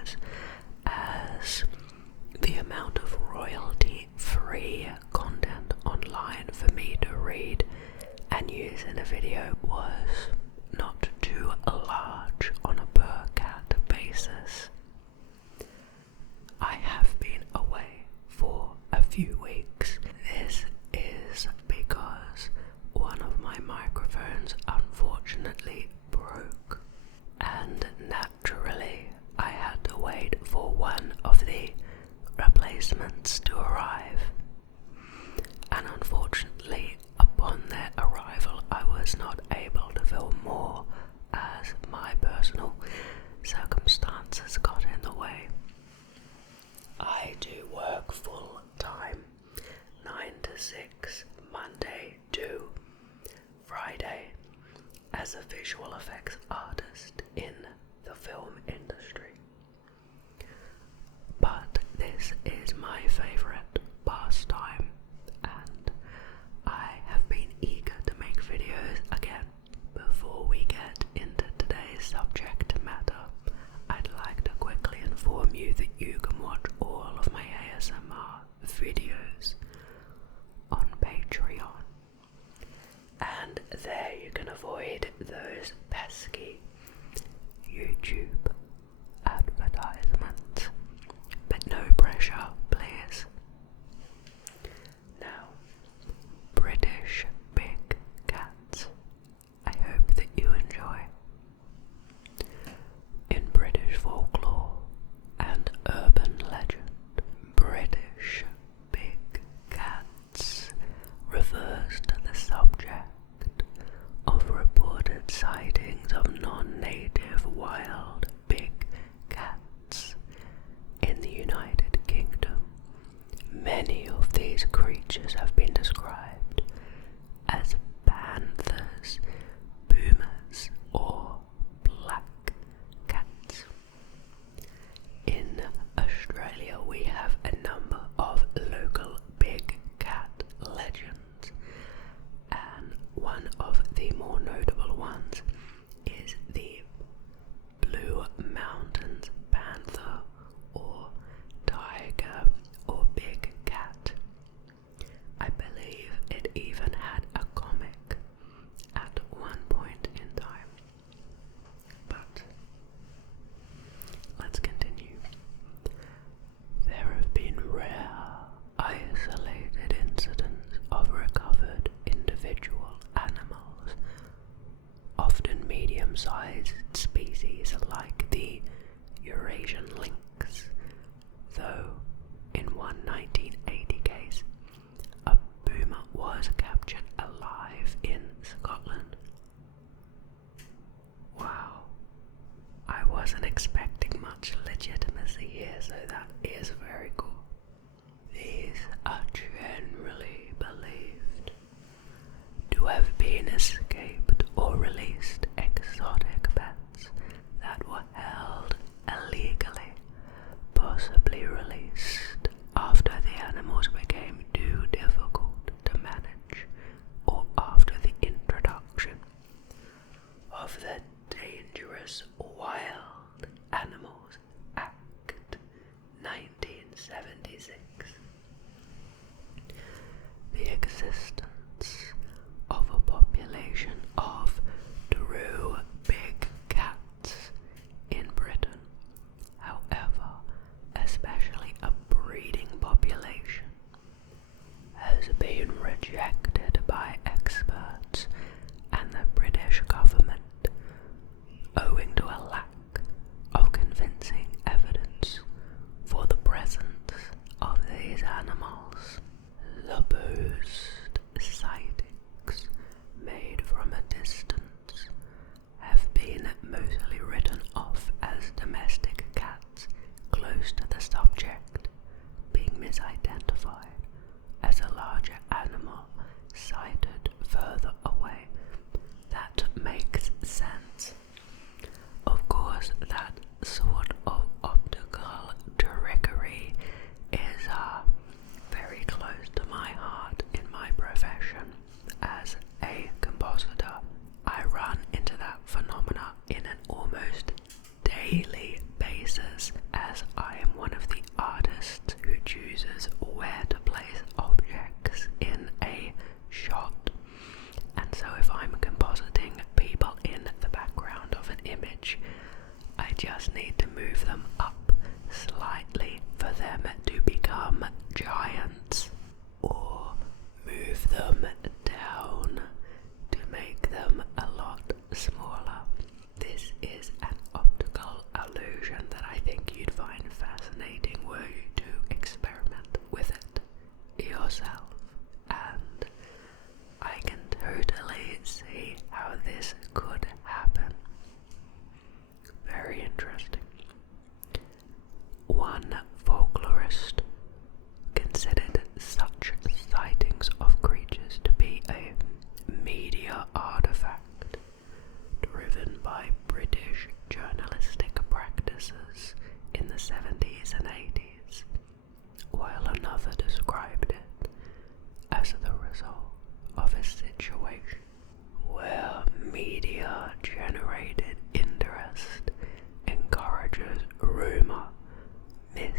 videos, as the amount of royalty-free content online for me to read and use in a video was not too large on a per cat basis. I have been away for a few weeks. This is because one of my microphones unfortunately broke, and naturally I had to wait for one of the replacements to arrive. And unfortunately, upon their arrival, I was not able to film more as my personal circumstances got in the way. I do work full time, 9 to 6, Monday to Friday, as a visual effects artist in the film industry. But this is my favourite pastime, and I have been eager to make videos again. Before we get into today's subject matter, I'd like to quickly inform you that you can watch all of my ASMR videos on Patreon, and there you can avoid those pesky YouTube advertisements. But no pressure, please. Now, British big cats. I hope that you enjoy. In British folklore and urban legend, British big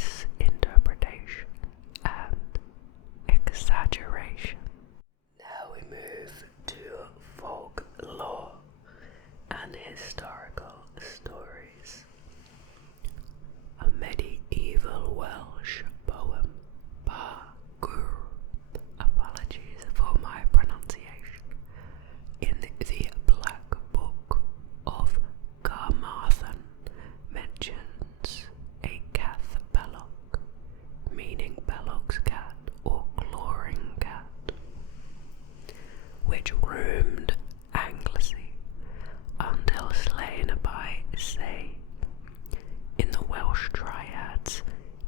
misinterpretation and exaggeration. Now we move to folklore and historical stories. A medieval Welsh poem by apologies for my pronunciation, in the Black Book of Carmarthen mentions a cath belloc, meaning Belloc's cat or clawing cat, which roamed Anglesey until slain by Say. In the Welsh triads,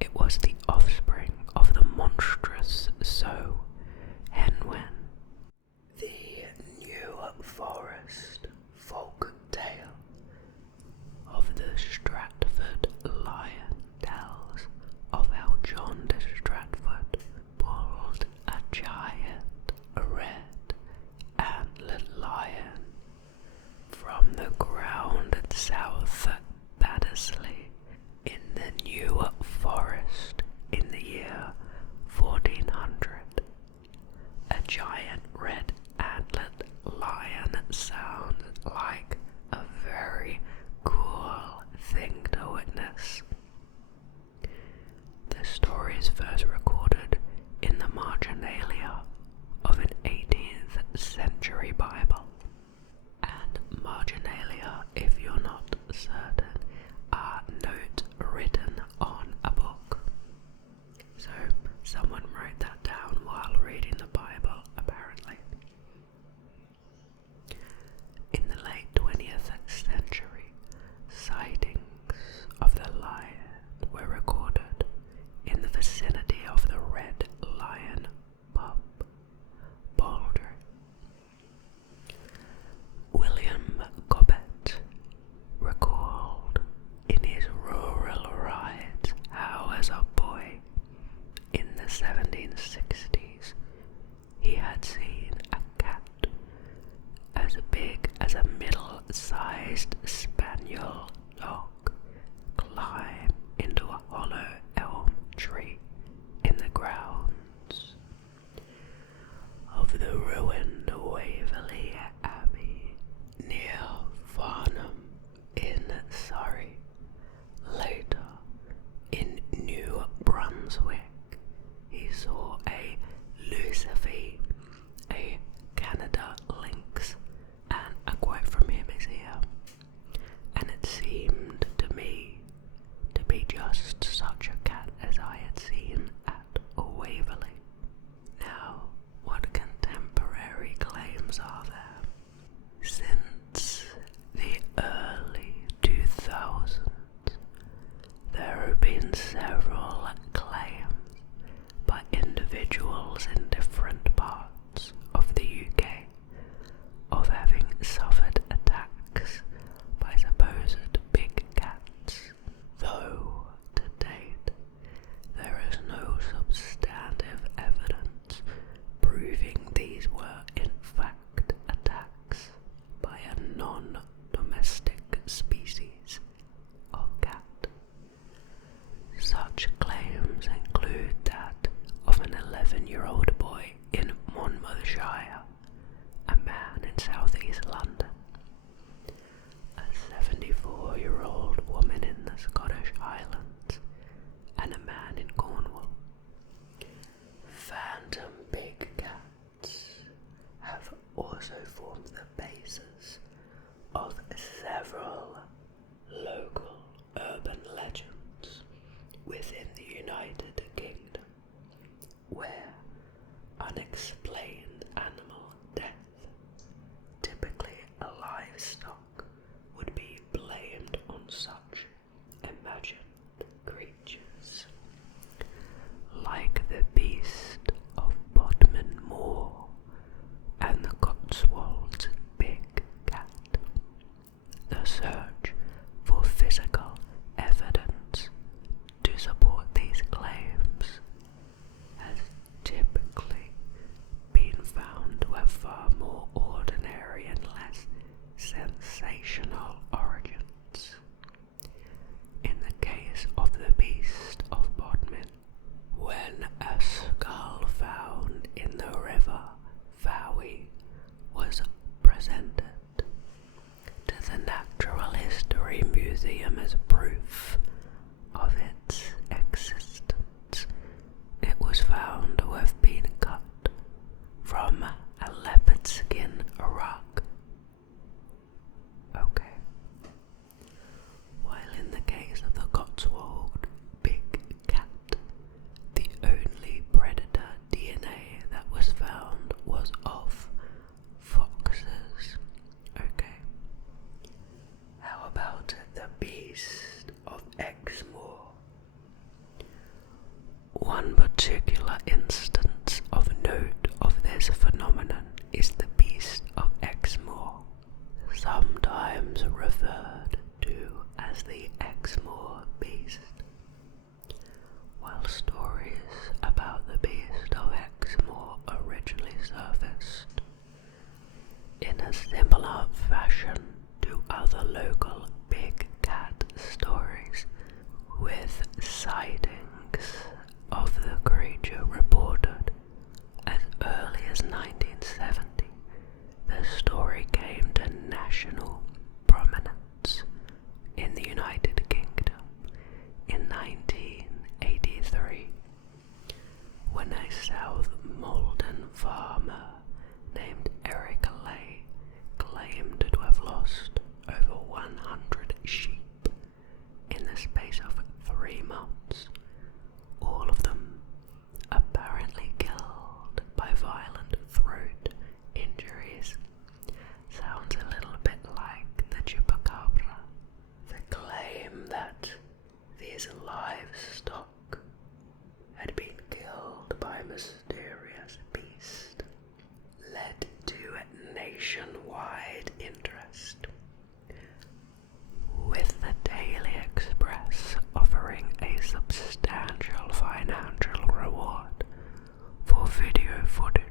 it was the offspring of the monstrous sow, Henwen. The New Forest folk tale of the Stratford lion tells of how John de Stratford pulled a giant red antlered lion from the ground at South Baddesley in the New Forest in the year 1400. A giant red antlered lion sounds like a very cool thing to witness. The story is first recorded in the marginalia of an 18th century Bible. And marginalia, if you're not certain, are notes written on a book. So someone wrote that down while reading the Bible, apparently. In the late 20th century, sightings of the lion were recorded in the vicinity of the Red Lion pub, Baldry. William Cobbett recalled in his rural rides how, as a boy in the 1760s, he had seen a cat as big as a middle-sized spaniel dog climb into a hollow elm tree in the grounds of the ruined Waverley Abbey near Farnham in Surrey. Later, in New Brunswick, he saw a Lucifer, a Canada lynx, and a quote from him is here, and it seemed to me to be just such a cat as I had seen at Waverley. Now, what contemporary claims are there? Since the early 2000s, there have been several claims by individuals in different parts of the UK of having suffered attacks by supposed big cats, though to date there is no substantive evidence proving these were in fact attacks by a non-domestic species of cat. Such claims include that of an 11-year-old boy in Monmouthshire, a man in southeast London, a 74-year-old woman in the Scottish Highlands, and a man in Cornwall. Phantom big cats have also formed the basis of several local urban legends within the United Kingdom, where unexplained animal death, typically a livestock, would be blamed on such imagined creatures, like the Beast of Bodmin Moor and the Cotswolds big cat. The search for physical evidence to support farmer named Eric Lay claimed to have lost over 100 sheep in the space of 3 months, all of them apparently killed by violent throat injuries. Sounds a little bit like the chupacabra. The claim that these livestock had been killed by a mysterious beast led to nationwide interest, with the Daily Express offering a substantial financial reward for video footage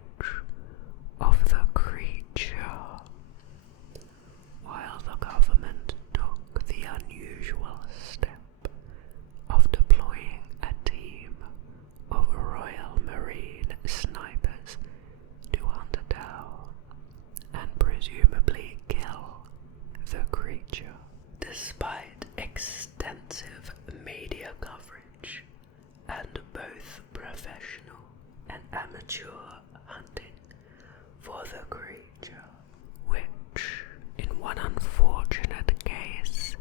of the creature, while the government took the unusual step of deploying a team of Royal Marine snipers to hunt down and presumably kill the creature. Despite extensive media coverage and both professional and amateur hunting for the creature, which in one unfortunate case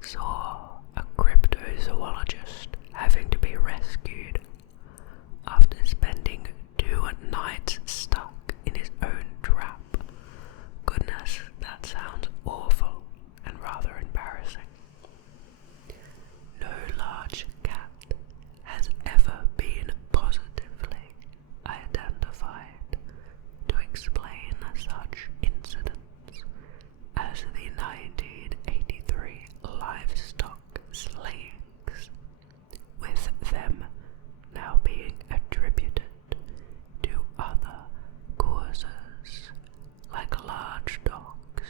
saw a cryptozoologist having to be rescued after spending 2 nights stuck in his own trap. Goodness, that sounds awful and rather embarrassing. No large cat has ever been positively identified to explain such incidents as the 1983 livestock slayings, with them now being attributed to other causes like large dogs.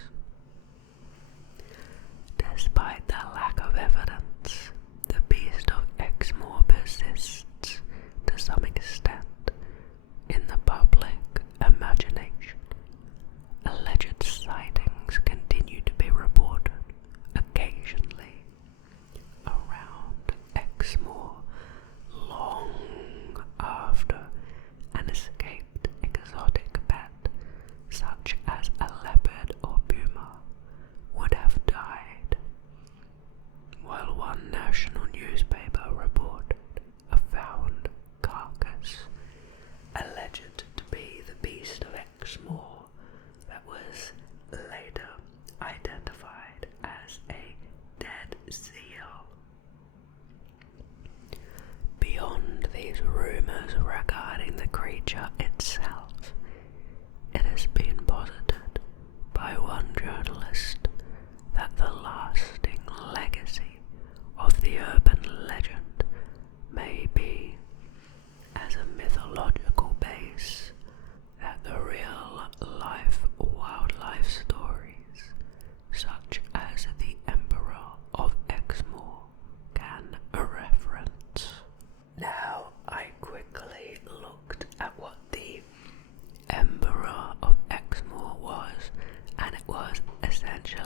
Despite the lack of evidence, the Beast of Exmoor persists to some extent in the public imagination. Alleged sightings continue to be reported occasionally around Exmoor long after an escaped exotic pet, such as a leopard or puma, would have died, while one national newspaper reported a found carcass alleged to be the Beast of Exmoor that was later identified as a dead seal. Beyond these rumors regarding the creature itself, it has been posited by one journalist that the lasting legacy of the urban legend may be as a mythological base that the real-life wildlife stories, such as the Emperor of Exmoor, can reference. Now, I quickly looked at what the Emperor of Exmoor was, and it was essentially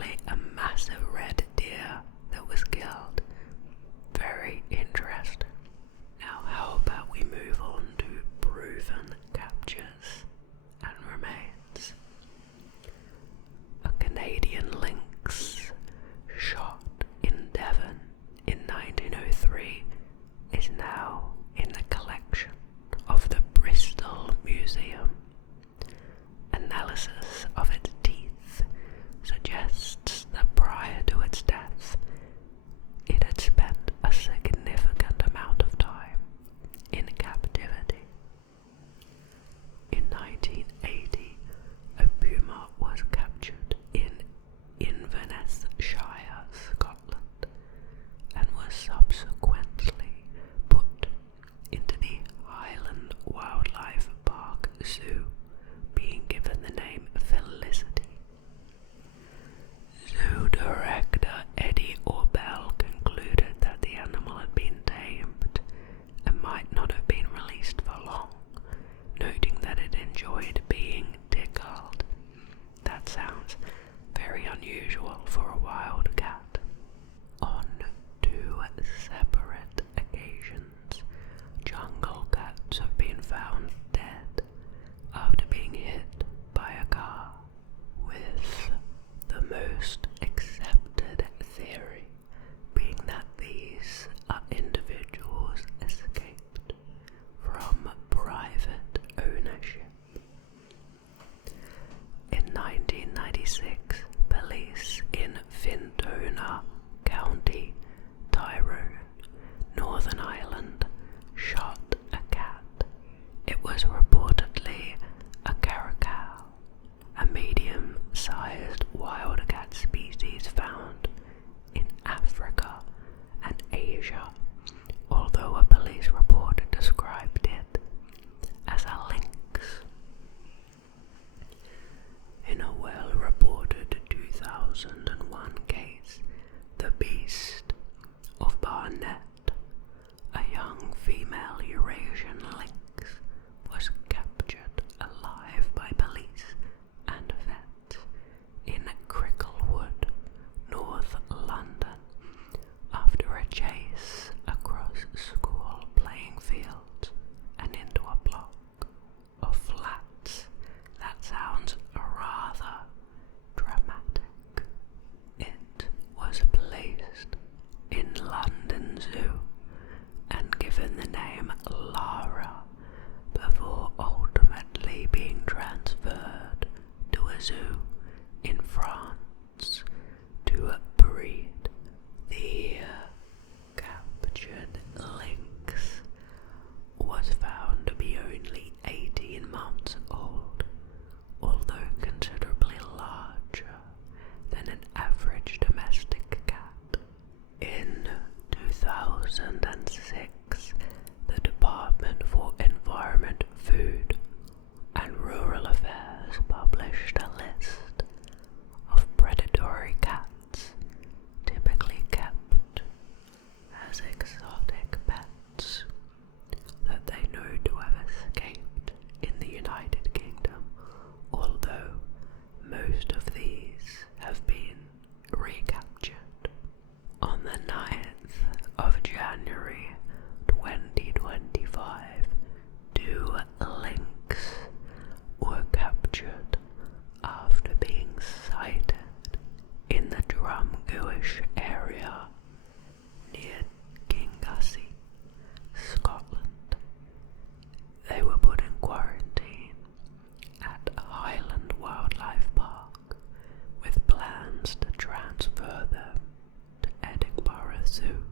Northern Ireland shot a cat. It was reportedly a caracal, a medium-sized wild cat species found in Africa and Asia, although a police report described it as a lynx. In a well-reported 2001 case, the Beast of Bodmin, a young female Eurasian lynx, was captured alive by police and vets in Cricklewood, North London, after a chase across school playing fields and into a block of flats. That sounds rather dramatic. It was placed in London Zoo and given the name Lara before ultimately being transferred to a zoo in France to breed. The captured lynx was found to be only 18 months old, although considerably larger than an average domestic cat. In 2006, the Department for Environment, Food and Rural Affairs published a list of predatory cats typically kept as exotic pets that they know to have escaped in the United Kingdom, although most of these have been recaptured. On the 9th of January 2025, 2 lynx were captured after being sighted in the Drumgoish area near Kingassy, Scotland. They were put in quarantine at Highland Wildlife Park with plans to transfer them to Edinburgh Zoo.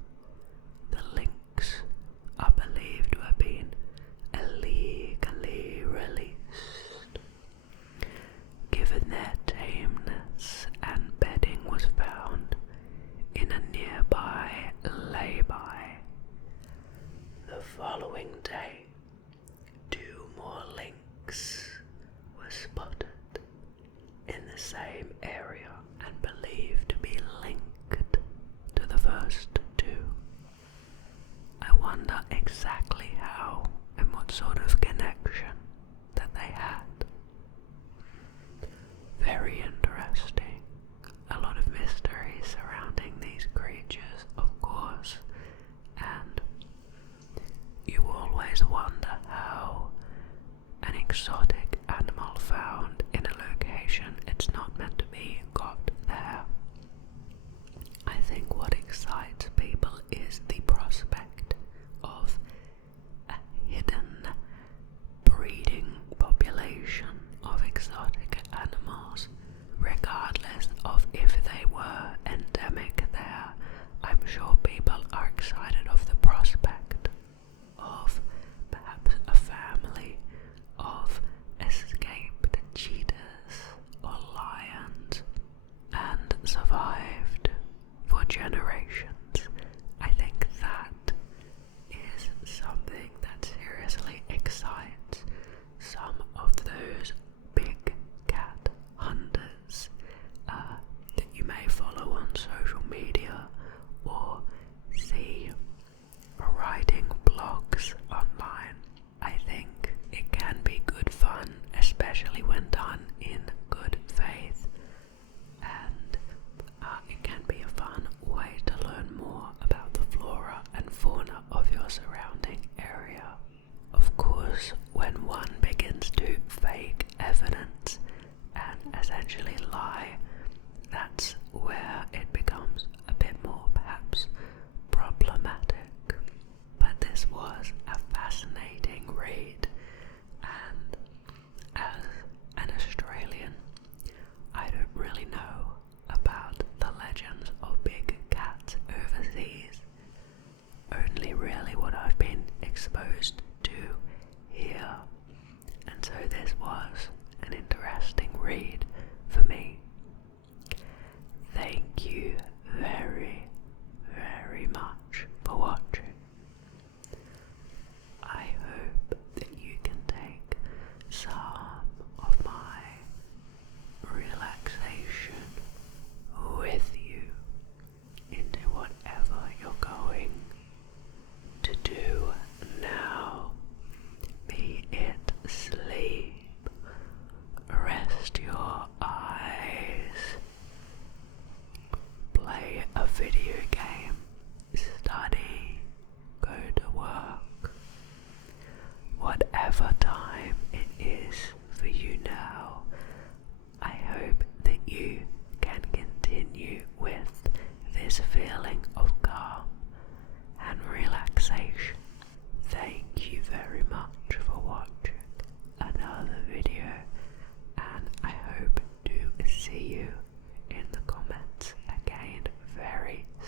The lynx are believed to have been illegally released. Given their tameness, and bedding was found in a nearby lay-by. The following day, 2 more lynx were spotted in the same area and believed to be linked to the first 2. I wonder exactly how and what sort of connection that they had. Very interesting. A lot of mystery surrounding these creatures, of course, and you always wonder how an exotic animal found in a location it's not meant to be got there. I think what excites people is the prospect of a hidden breeding population of exotic animals, regardless of if they were endemic there. I'm sure people are excited of the prospect of perhaps a family of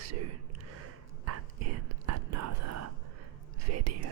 soon, and in another video.